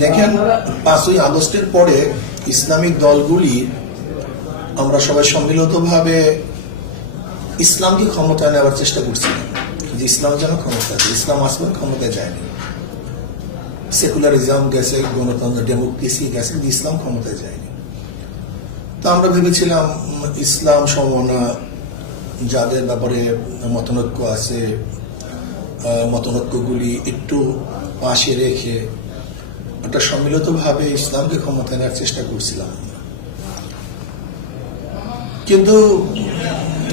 দেখেন 5ই আগস্টের পরে ইসলামিক দলগুলি আমরা সবাই সম্মিলিতভাবে ইসলামকে ক্ষমতায় নেওয়ার চেষ্টা করছিলাম, যে ইসলাম যেন ক্ষমতায় যায়। ইসলাম আসলে ক্ষমতায় যায়নি, সেকুলারিজম গেছে, গণতন্ত্র ডেমোক্রেসি গেছে, কিন্তু ইসলাম ক্ষমতায় যায়নি। তো আমরা ভেবেছিলাম ইসলাম সমনা যাদের ব্যাপারে মতনৈক্য আছে, মতনৈক্যগুলি একটু পাশে রেখে একটা সম্মিলিতভাবে ইসলামকে ক্ষমতায় নেওয়ার চেষ্টা করছিলাম। কিন্তু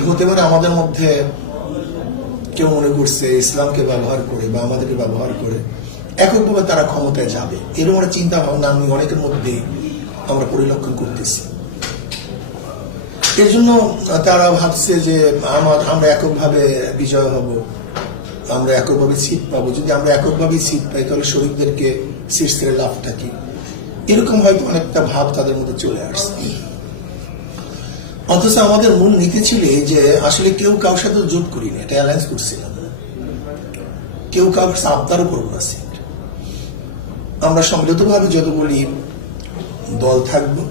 হতে পারে আমাদের মধ্যে কেউ মনে করছে ইসলামকে ব্যবহার করে বা আমাদেরকে ব্যবহার করে এককভাবে তারা ক্ষমতায় যাবে, এরকম একটা চিন্তা ভাবনা আমি অনেকের মধ্যেই আমরা পরিলক্ষণ করতেছি। এর জন্য তারা ভাবছে যে আমরা এককভাবে বিজয় হব, আমরা এককভাবে সিট পাবো। যদি আমরা এককভাবে সিট পাই তাহলে শরীফদেরকে সিট ছেড়ে লাভ থাকি, এরকম হয়তো অনেকটা ভাব তাদের মধ্যে চলে আসছে। অথচ আমাদের মূল নীতি ছিল যে আসলে কেউ কারোর সাথে জোট করিনি, এটা অ্যালায়েন্স করছিলাম, কেউ কারোর আবদারও করবো না সিট। আমরা সম্মিলিতভাবে যতগুলি দল থাকবো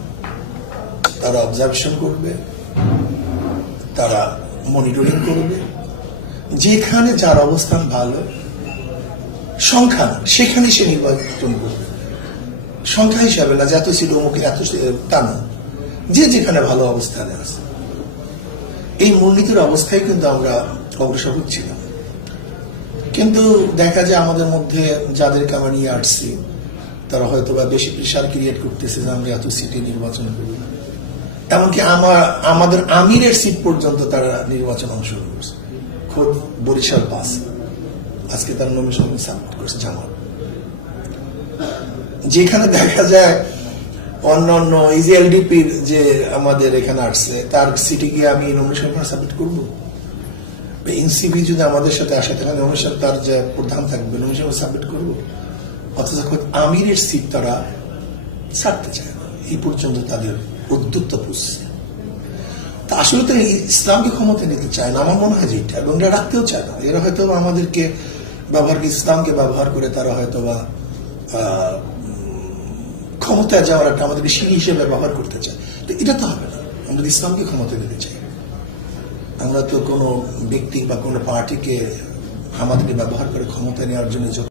তারা অবজারভেশন করবে, তারা মনিটরিং করবে, যেখানে যার অবস্থান ভালো সংখ্যা না সেখানে সে নির্বাচন করবে, সংখ্যা হিসাবে না যে এত ছিল অমুকে এত, তা না, যে যেখানে ভালো অবস্থানে আছে। এই মূলনীতির অবস্থায় কিন্তু আমরা অগ্রসর হচ্ছিলাম। কিন্তু দেখা যায় আমাদের মধ্যে যাদেরকে আমরা নিয়ে আসছি তারা হয়তো বা বেশি প্রেশার ক্রিয়েট করতেছে যে আমরা এত সিটে নির্বাচন করব, এমনকি আমাদের আমিরের সিট পর্যন্ত তারা নির্বাচন অংশগ্রহণ করছে। খোদ বরিশাল পাস আজকে তারা নমিনেশন সাবমিট করছে জামাত, যেখানে দেখা যায় অন্যান্য ইজিএলডিপির যে আমাদের এখানে আসছে তার সিটে গিয়ে আমি নমিনেশন সাবমিট করবো। এনসিপি যদি আমাদের সাথে আসে তাহলে নমিনেশন তার যে প্রধান থাকবে নমিনেশন সাবমিট করবো, অথচ আমিরের সিট তারা ছাড়তে চায় না, এই পর্যন্ত তাদের উদ্যুত্ত পুষছে। তা আসলে তো ইসলামকে ক্ষমতা নিতে চায় না, আমার মনে হয় যেটা, এবং এটা রাখতেও চায় না। এরা হয়তো আমাদেরকে ইসলামকে ব্যবহার করে তারা হয়তো বা ক্ষমতায় যাওয়ার একটা আমাদেরকে সিঁড়ি হিসেবে ব্যবহার করতে চায়। তো এটা তো হবে না, আমরা ইসলামকে ক্ষমতা দিতে চাই। আমরা তো কোনো ব্যক্তি বা কোনো পার্টিকে আমাদেরকে ব্যবহার করে ক্ষমতা নেওয়ার জন্য